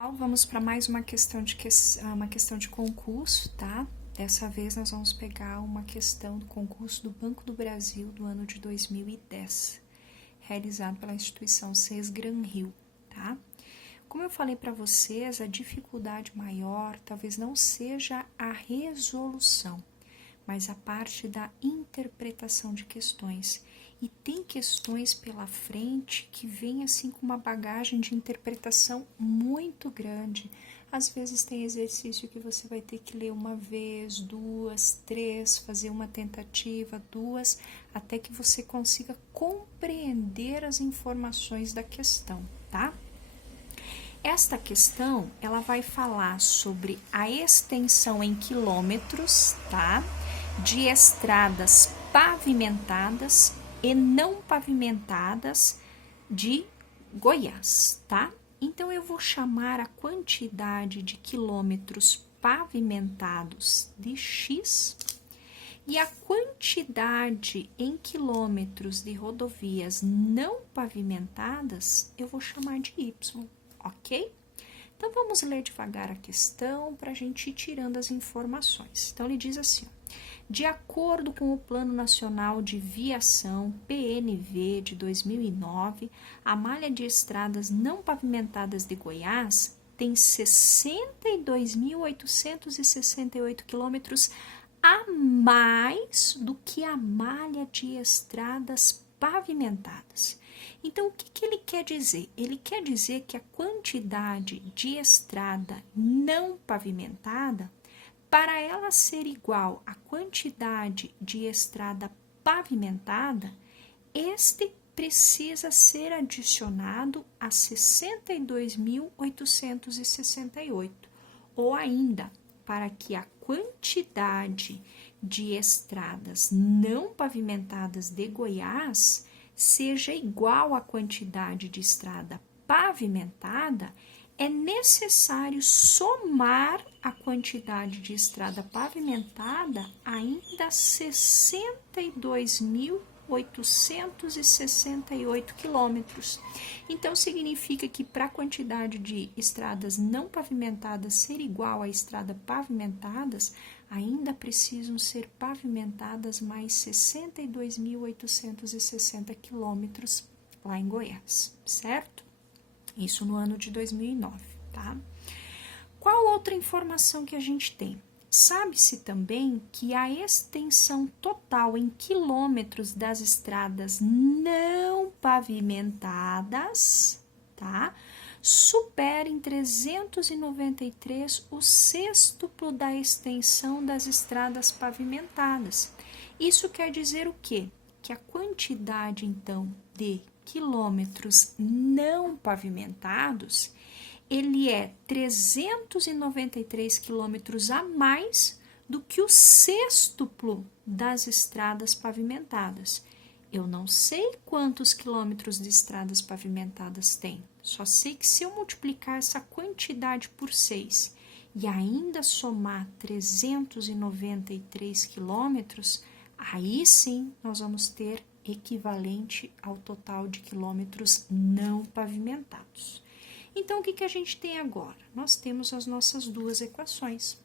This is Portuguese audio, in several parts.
Vamos para mais uma questão de concurso, tá? Dessa vez nós vamos pegar uma questão do concurso do Banco do Brasil do ano de 2010, realizado pela instituição CES Gran Rio, tá? Como eu falei para vocês, a dificuldade maior talvez não seja a resolução, mas a parte da interpretação de questões. E tem questões pela frente que vêm assim com uma bagagem de interpretação muito grande. Às vezes tem exercício que você vai ter que ler uma vez, duas, três, fazer uma tentativa, duas, até que você consiga compreender as informações da questão, tá? Esta questão, ela vai falar sobre a extensão em quilômetros, tá? De estradas pavimentadas e não pavimentadas de Goiás, tá? Então, eu vou chamar a quantidade de quilômetros pavimentados de X e a quantidade em quilômetros de rodovias não pavimentadas eu vou chamar de Y, ok? Então, vamos ler devagar a questão para a gente ir tirando as informações. Então, ele diz assim, ó, de acordo com o Plano Nacional de Viação, PNV, de 2009, a malha de estradas não pavimentadas de Goiás tem 62.868 quilômetros a mais do que a malha de estradas pavimentadas. Então, o que ele quer dizer? Ele quer dizer que a quantidade de estrada não pavimentada, para ela ser igual à quantidade de estrada pavimentada, este precisa ser adicionado a 62.868, ou ainda, para que a quantidade de estradas não pavimentadas de Goiás seja igual à quantidade de estrada pavimentada, é necessário somar a quantidade de estrada pavimentada ainda 62.868 quilômetros. Então, significa que para a quantidade de estradas não pavimentadas ser igual à estrada pavimentadas, ainda precisam ser pavimentadas mais 62.860 quilômetros lá em Goiás, certo? Isso no ano de 2009, tá? Qual outra informação que a gente tem? Sabe-se também que a extensão total em quilômetros das estradas não pavimentadas, tá? Supera em 393 o sextuplo da extensão das estradas pavimentadas. Isso quer dizer o quê? Que a quantidade, então, de quilômetros não pavimentados, ele é 393 quilômetros a mais do que o sextuplo das estradas pavimentadas. Eu não sei quantos quilômetros de estradas pavimentadas tem, só sei que se eu multiplicar essa quantidade por 6 e ainda somar 393 quilômetros, aí sim nós vamos ter equivalente ao total de quilômetros não pavimentados. Então, o que a gente tem agora? Nós temos as nossas duas equações.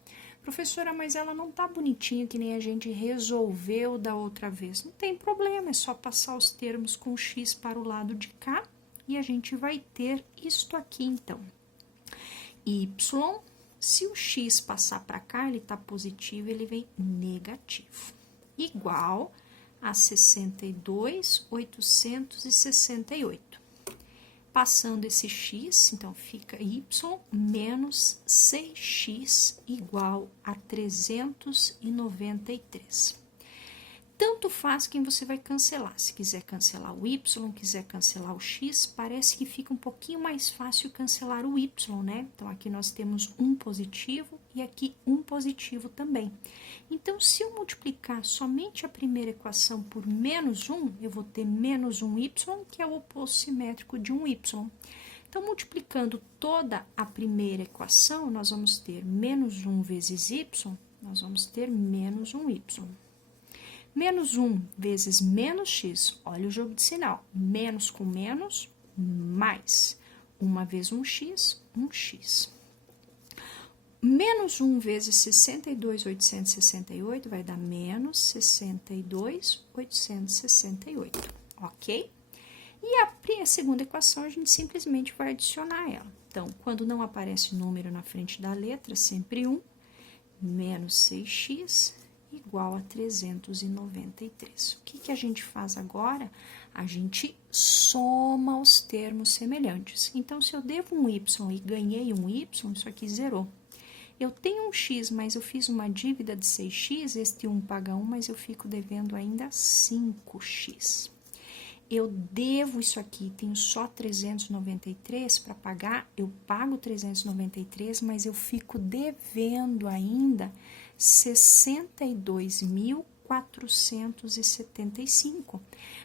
Professora, mas ela não tá bonitinha que nem a gente resolveu da outra vez. Não tem problema, é só passar os termos com x para o lado de cá e a gente vai ter isto aqui, então. Y, se o x passar para cá, ele tá positivo, ele vem negativo. Igual a 62.868. Passando esse x, então fica y menos 6x igual a 393. Tanto faz quem você vai cancelar. Se quiser cancelar o y, quiser cancelar o x, parece que fica um pouquinho mais fácil cancelar o y, né? Então, aqui nós temos um positivo e aqui um positivo também. Então, se eu multiplicar somente a primeira equação por menos 1, eu vou ter menos 1y, que é o oposto simétrico de 1y. Então, multiplicando toda a primeira equação, nós vamos ter menos 1 vezes y, nós vamos ter menos 1y. Menos 1 vezes menos x, olha o jogo de sinal, menos com menos, mais. 1 vezes 1x, 1x. Menos 1 vezes 62.868 vai dar menos 62.868, ok? E a segunda equação, a gente simplesmente vai adicionar ela. Então, quando não aparece número na frente da letra, sempre 1, menos 6x igual a 393. O que a gente faz agora? A gente soma os termos semelhantes. Então, se eu devo um y e ganhei um y, isso aqui zerou. Eu tenho um x, mas eu fiz uma dívida de 6x, este 1 paga 1, mas eu fico devendo ainda 5x. Eu devo isso aqui, tenho só 393 para pagar, eu pago 393, mas eu fico devendo ainda 62.475.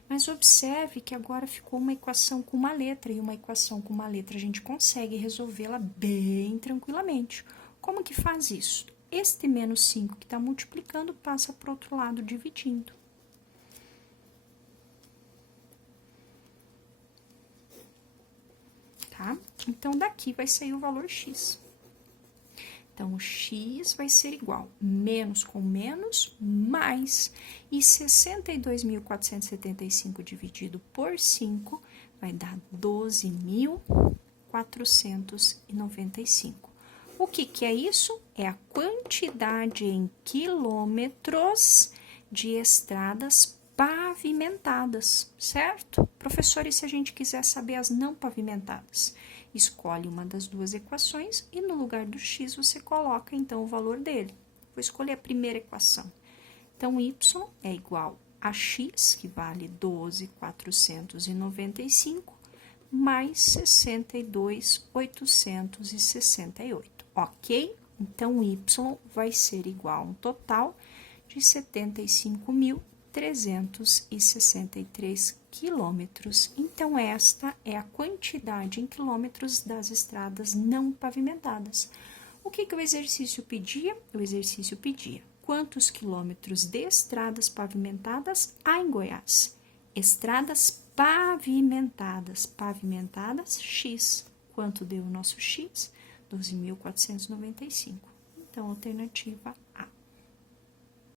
Mas observe que agora ficou uma equação com uma letra, e uma equação com uma letra a gente consegue resolvê-la bem tranquilamente. Como que faz isso? Este menos 5 que está multiplicando passa para o outro lado dividindo. Tá? Então, daqui vai sair o valor x. Então, o x vai ser igual menos com menos, mais, e 62.475 dividido por 5 vai dar 12.495. O que é isso? É a quantidade em quilômetros de estradas pavimentadas, certo? Professor, e se a gente quiser saber as não pavimentadas? Escolhe uma das duas equações e no lugar do x você coloca, então, o valor dele. Vou escolher a primeira equação. Então, y é igual a x, que vale 12.495, mais 62.868. Ok? Então, y vai ser igual a um total de 75.363 quilômetros. Então, esta é a quantidade em quilômetros das estradas não pavimentadas. O que o exercício pedia? O exercício pedia quantos quilômetros de estradas pavimentadas há em Goiás? Estradas pavimentadas, x. Quanto deu o nosso x? 12.495. Então, alternativa